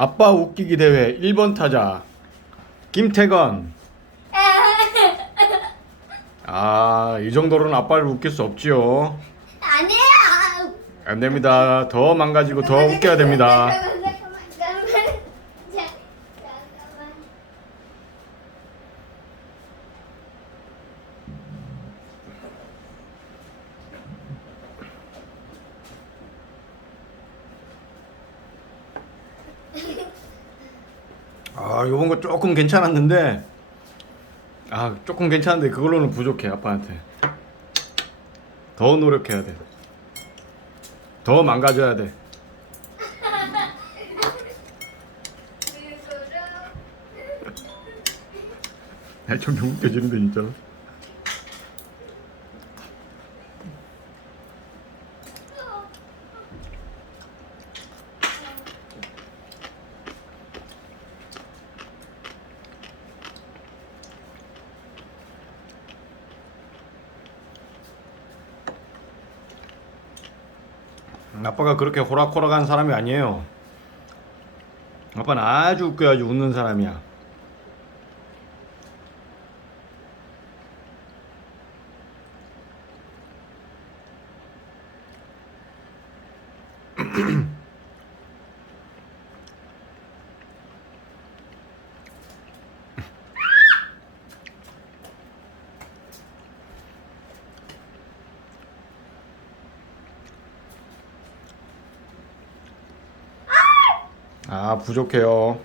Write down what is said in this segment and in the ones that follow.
아빠 웃기기 대회 1번 타자. 김태건. 아 이 정도로는 아빠를 웃길 수 없지요. 아니야. 안 됩니다. 더 망가지고 더 웃겨야 됩니다 아 요번 거 조금 괜찮았는데. 아 조금 괜찮은데 그걸로는 부족해 아빠한테. 더 노력해야 돼더 망가져야 돼. 야, 점점 웃겨지는데 진짜로 아빠가 그렇게 호락호락한 사람이 아니에요. 아빠는 아주 웃겨야지 웃는 사람이야 아 부족해요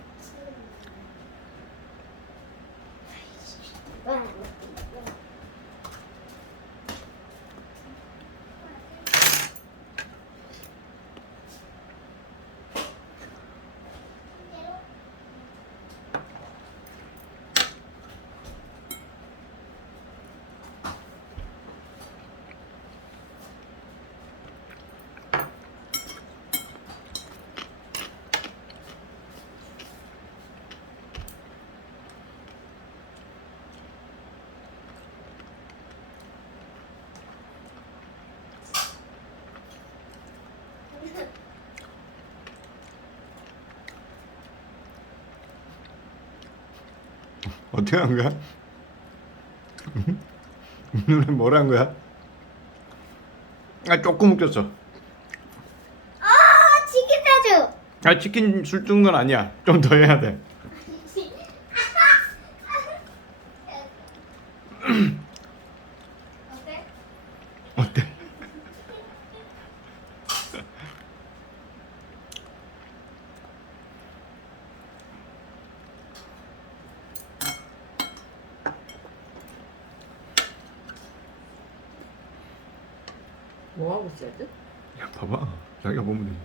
어떻게 한 거야? 눈에 뭘한 거야? 아 조금 웃겼어 아, 치킨 사줘. 아 치킨 술 정도는 아니야 좀 더 해야 돼 뭐 하고 있어야 돼? 야 봐봐. 자기가 보면 되지.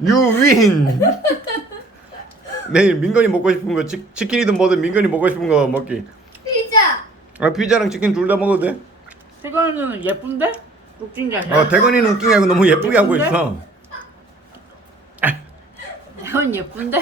유윈 내일 민건이 먹고 싶은 거 치, 치킨이든 뭐든 민건이 먹고 싶은 거 먹기 피자. 아 피자랑 치킨 둘 다 먹어도 돼? 태건이는 예쁜데? 아니야? 어 대건이는 웃기게 하고 너무 예쁘게 하고 예쁜데? 있어 형 예쁜데?